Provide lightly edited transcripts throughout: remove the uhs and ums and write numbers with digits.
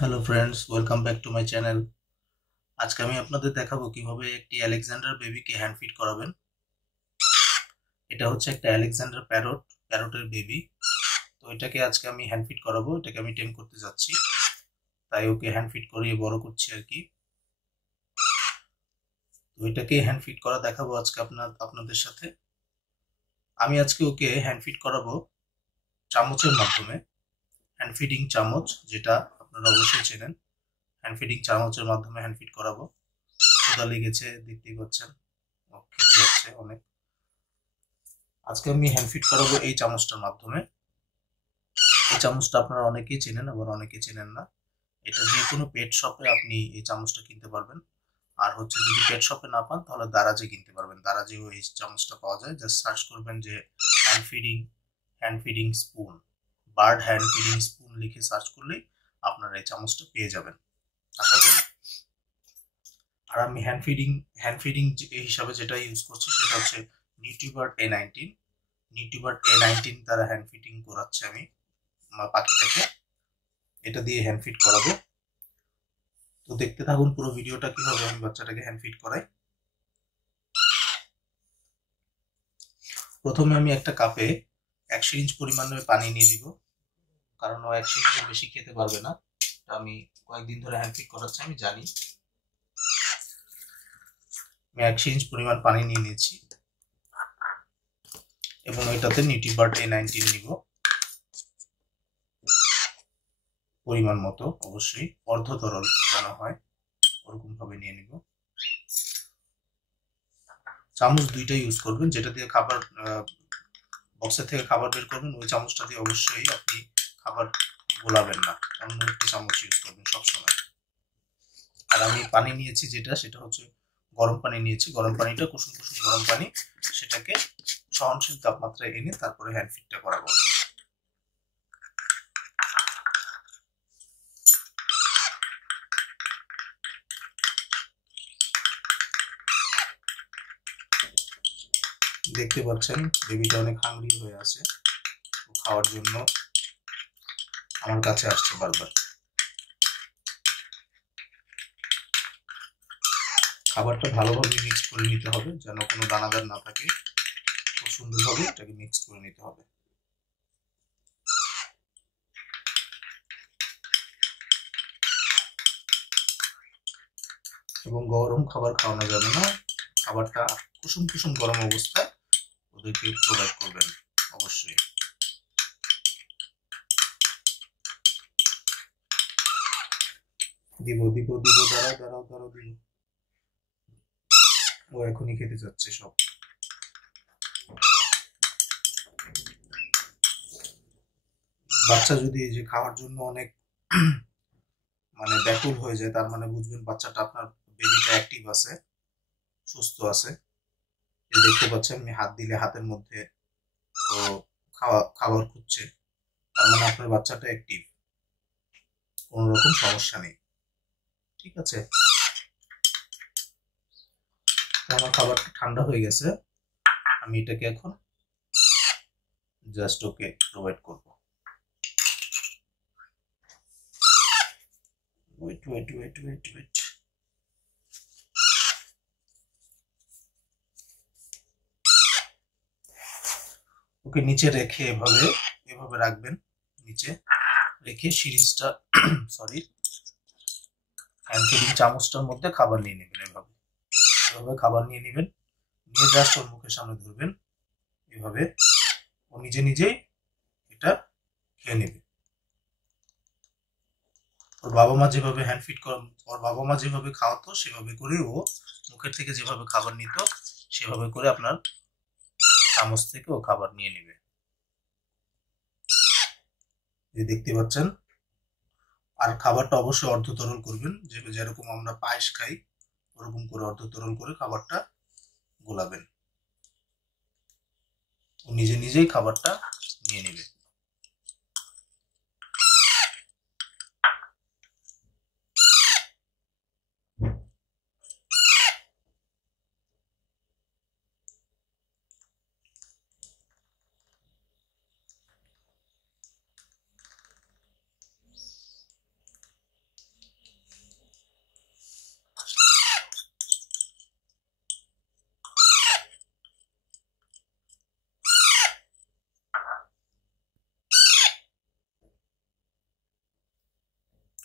Hello friends, welcome back to my channel. আজকে আমি আপনাদের দেখাবো কিভাবে একটি আলেকজান্ডার বেবিকে হ্যান্ড ফিড করাবেন। এটা হচ্ছে একটা আলেকজান্ডার প্যারটের বেবি। তো এটাকে আজকে আমি হ্যান্ড ফিড করাবো, এটাকে আমি টেম করতে যাচ্ছি, তাই ওকে হ্যান্ড ফিড করিয়ে বড় করছি আর কি। তো এটাকে হ্যান্ড ফিড করা দেখাবো আজকে আপনাদের সাথে। আমি আজকে ওকে হ্যান্ড ফিড করাবো চামচের মাধ্যমে। হ্যান্ড ফিডিং চামচ, যেটা আপনারা অবশ্যই চেনেন। হ্যান্ড ফিডিং চামচের মাধ্যমে হ্যান্ড ফিড করাবো। ক্ষুধা লেগেছে, দেখতেই পাচ্ছেন, ও খেতে যাচ্ছে অনেক। আজকে আমি হ্যান্ড ফিড করাবো এই চামচটার মাধ্যমে। এই চামচটা আপনারা অনেকেই চেনেন, আবার অনেকেই চেনেন না। এটা যে কোনো পেট শপে আপনি এই চামচটা কিনতে পারবেন। আর হচ্ছে, যদি পেট শপে না পান তাহলে দারাজে কিনতে পারবেন। দারাজেও এই চামচটা পাওয়া যায়। জাস্ট সার্চ করবেন যে hand feeding hand feeding spoon, bird hand feeding spoon লিখে সার্চ করলেই আপনারা এই চামচটা পেয়ে যাবেন, আশা করি। আর আমি হ্যান্ড ফিডিং হিসাবে যেটা ইউজ করছি সেটা হচ্ছে নিউট্রিবার্ড A19। নিউট্রিবার্ড A19 দ্বারা হ্যান্ড ফিডিং করাচ্ছি আমি আমার পাখিটাকে। এটা দিয়ে হ্যান্ড ফিড করাবো। তো দেখতে থাকুন পুরো ভিডিওটা, কিভাবে আমি বাচ্চাটাকে হ্যান্ড ফিড করাই। প্রথমে আমি একটা কাপে 1 সিরিঞ্জ পরিমাণে পানি নিয়ে নিব, কারণ ও 1 সিরিঞ্জের বেশি খেতে পারবে না। আমি কয়েকদিন ধরে হ্যান্ড ফিড করাচ্ছি, আমি জানি। আমি 1 সিরিঞ্জ পরিমাণ পানি নিয়ে নিয়েছি এবং এটাতে নিউট্রিবার্ড A19 নিব পরিমাণ মতো। অবশ্যই অর্ধ তরল যেন হয়, ওরকম ভাবে নিয়ে নিব। চামচ দুইটা ইউজ করবেন, যেটা দিয়ে খাবার বক্সের থেকে খাবার বের করবেন, ওই চামচটা দিয়ে অবশ্যই আপনি খাবার গোলাবেন না। অন্য একটি চামচ ইউজ করবেন সবসময়। আর আমি পানি নিয়েছি, সেটা হচ্ছে গরম পানি নিয়েছি। গরম পানিটা কুসুম কুসুম গরম পানি, সেটাকে সহনশীল তাপমাত্রায় এনে তারপরে হ্যান্ড ফিডটা করাবো। দেখতে পাচ্ছেন বেবিটা অনেক হাংরি হয়ে আছে, খাওয়ার জন্য আমার কাছে আসছে বারবার। খাবারটা ভালোভাবে মিক্স করে নিতে হবে, যেন কোনো দানাদার না থাকে। খুব সুন্দরভাবে এটাকে মিক্স করে নিতে হবে। এবং গরম খাবার খাওয়ানো যাবে না। খাবারটা কুসুম কুসুম গরম অবস্থায় ওদেরকে প্রোভাইড করবেন অবশ্যই। দিব দিব দিব, দাঁড়াও দাঁড়াও দাঁড়াও, দিব। ও এখনই খেতে যাচ্ছে সব। বাচ্চা যদি এই যে খাওয়ার জন্য অনেক মানে ব্যাকুল হয়ে যায়, তার মানে বুঝবেন বাচ্চাটা, আপনার বেবিটা অ্যাক্টিভ আছে, সুস্থ আছে। দেখতে পাচ্ছেন আমি হাত দিলে হাতের মধ্যে ও খাবার খুঁজছে, তার মানে আপনার বাচ্চাটা অ্যাক্টিভ, কোনো রকম সমস্যা নেই। ঠিক আছে, আমার খাবারটা ঠান্ডা হয়ে গেছে, আমি এটাকে এখন জাস্ট ওকে প্রোভাইড করব। Wait wait wait wait wait. Okay নিচে রেখে এভাবে এভাবে রাখবেন। নিচে রেখে সিরিঞ্জটা সরি হ্যান্ড ফিডিং চামচটার মধ্যে খাবার নিয়ে নেবেন। এভাবে এভাবে খাবার নিয়ে নেবেন, নিয়ে জাস্ট ওর মুখের সামনে ধরবেন। এভাবে ও নিজে নিজেই এটা খেয়ে নেবে। ওর বাবা মা যেভাবে হ্যান্ড ফিড ওর বাবা মা যেভাবে খাওয়াতো, সেভাবে করে ও মুখের থেকে যেভাবে খাবার নিত, সেভাবে করে আপনার চামচ থেকে ও খাবার নিয়ে নেবে। যে দেখতে পাচ্ছেন। আর খাবারটা অবশ্যই অর্ধ তরল করবেন, যেরকম আমরা পায়েস খাই ওরকম করে অর্ধ তরল করে খাবারটা গোলাবেন। ও নিজে নিজেই খাবারটা নিয়ে নেবে।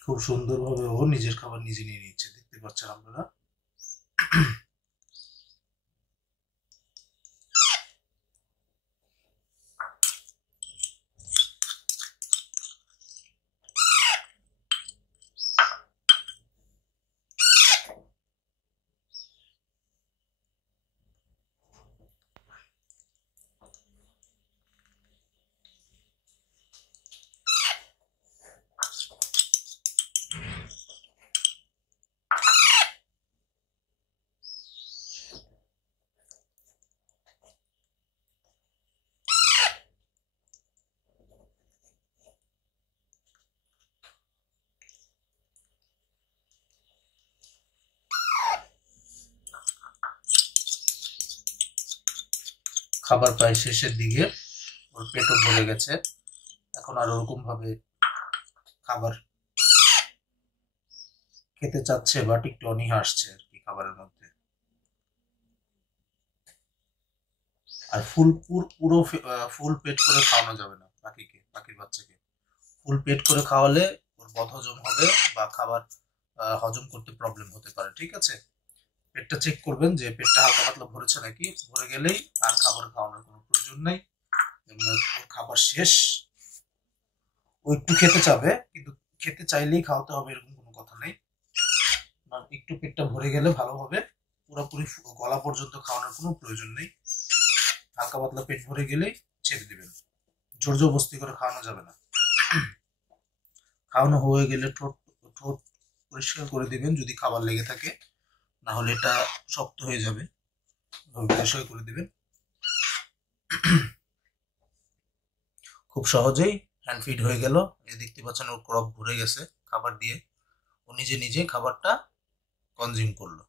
খুব সুন্দরভাবে ও নিজের খাবার নিজে নিয়ে নিচ্ছে, দেখতে পাচ্ছেন আপনারা। খাবার প্রায় শেষের দিকে, ওর পেটও ভরে গেছে, এখন আর ওরকম ভাবে খাবার খেতে চাচ্ছে, বাট একটু অনীহা আসছে আর কি খাবারের মধ্যে। আর পুরো ফুল পেট করে খাওয়ানো যাবে না পাখির বাচ্চাকে। ফুল পেট করে খাওয়ালে ওর বদহজম হবে বা খাবার হজম করতে প্রবলেম হতে পারে, ঠিক আছে। পেটটা চেক করবেন যে পেটটা হালকা পাতলা ভরেছে নাকি, ভরে গেলেই আর খাবার খাওয়ানোর কোনো প্রয়োজন নেই। খাবার শেষ, ও একটু খেতে চাবে, কিন্তু খেতে চাইলেই খাওয়াতে হবে এরকম কোনো কথা নেই। একটু পেটটা ভরে গেলে ভালোভাবে পুরোপুরি গলা পর্যন্ত খাওয়ানোর কোনো প্রয়োজন নেই। হালকা পাতলা পেট ভরে গেলেই ছেড়ে দিবেন, জোর জবরদস্তি করে খাওয়ানো যাবে না। খাওয়ানো হয়ে গেলে ঠোঁট ঠোঁট পরিষ্কার করে দিবেন যদি খাবার লেগে থাকে, না হলে এটা শক্ত হয়ে যাবে, পরিষ্কার করে দিবেন। খুব সহজেই হ্যান্ড ফিড হয়ে গেল। এই দেখতে পাচ্ছেন ওর ক্রপ ভরে গেছে খাবার দিয়ে, ও নিজে নিজে খাবারটা কনজিউম করলো।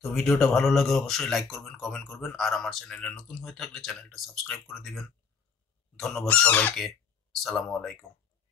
তো ভিডিওটা ভালো লাগলে অবশ্যই লাইক করবেন, কমেন্ট করবেন, আর আমার চ্যানেলে নতুন হয়ে থাকলে চ্যানেলটা সাবস্ক্রাইব করে দিবেন। ধন্যবাদ সবাইকে। আসসালামু আলাইকুম।